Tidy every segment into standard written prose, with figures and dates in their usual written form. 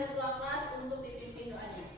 Ketua kelas untuk dipimpin doanya.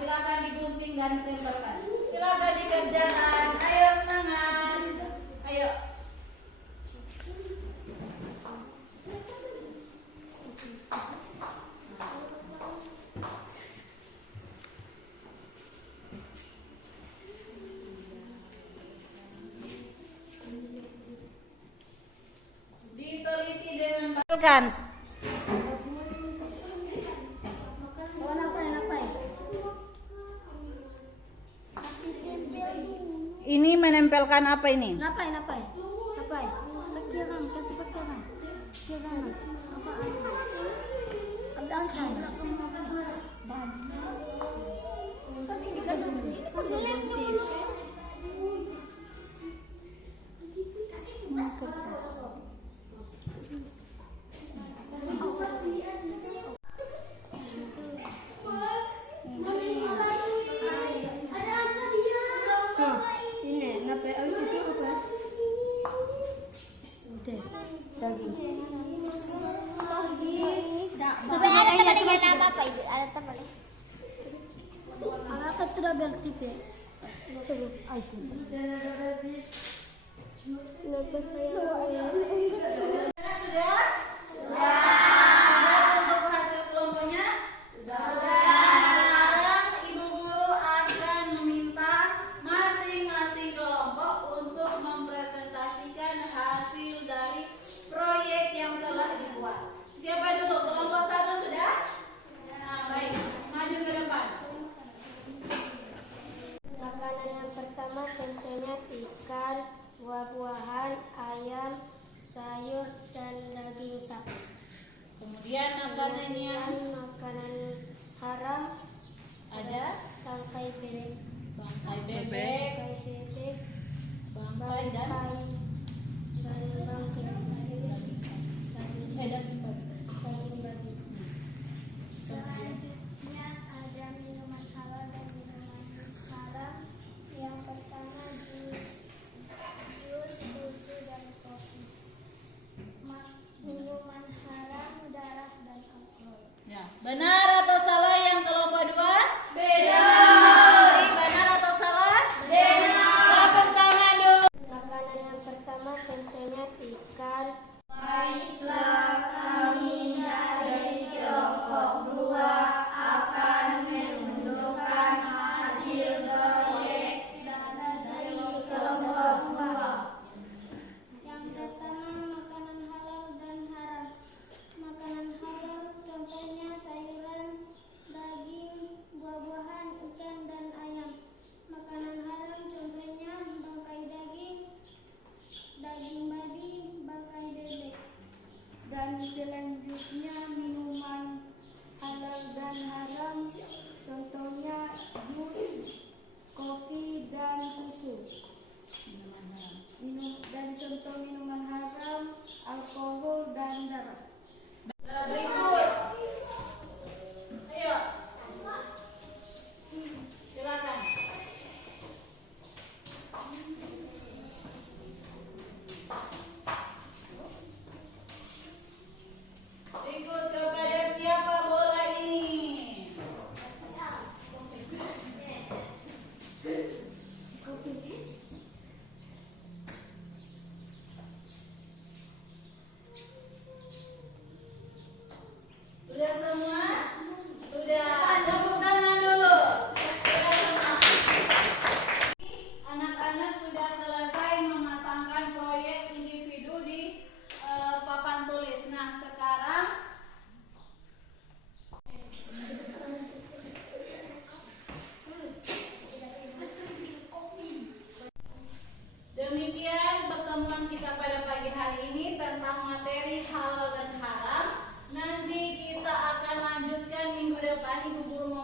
silakan digunting dan ditempelkan. Silakan dikerjakan. Ayo semangat. Ayo. Diteliti dengan kan. Ini menempelkan apa ini? Ngapain? Pegangan, kasih pegangan. Pegangan. Apaan? Sudah berarti ya. Lepas saya. Sudah? Untuk hasil kelompoknya? Sudah. Sekarang Ibu Guru akan meminta masing-masing kelompok untuk mempresentasikan hasil dari proyek yang telah dibuat. Siapa dulu? Kelompok 1 sudah? Nah, baik. Maju ke depan. Makanan yang pertama contohnya ikan, buah-buahan, ayam, sayur, dan daging sapi. Kemudian makanannya Makanan haram ada bangkai bebek, bangkai bebek, bangkai dan daging babi. Selanjutnya ada minuman halal dan minuman haram. Yang pertama jus, susu, dan kopi. Minuman haram, darah, dan alkohol. ya. Benar atau salah yang kelompok 2? Beda. Benar atau salah? Benar. Tepuk tangan dulu. Makanan yang pertama contohnya ikan. Baiklah, kami dari kelompok 2 akan menunjukkan hasil proyek dari kelompok 2. Yang pertama makanan halal dan haram. Makanan halal contohnya sayuran, daging, buah-buahan, ikan, dan ayam. Makanan haram contohnya bangkai daging, daging babi, bangkai bebek. Dan selanjutnya minuman halal dan haram contohnya jus, kopi, dan susu. Dan contoh minuman haram, alkohol, dan darah. Berikut. Ayo. Silakan. Ikut kepada siapa bola ini? Sudah semua? Sudah. Tepuk tangan dulu. Sudah semua. Anak-anak sudah selesai memasangkan proyek individu di papan tulis. Nah, sekarang demikian pertemuan kita pada pagi hari ini tentang materi halal dan haram. Nanti kita akan lanjutkan minggu depan. Ibu Guru mau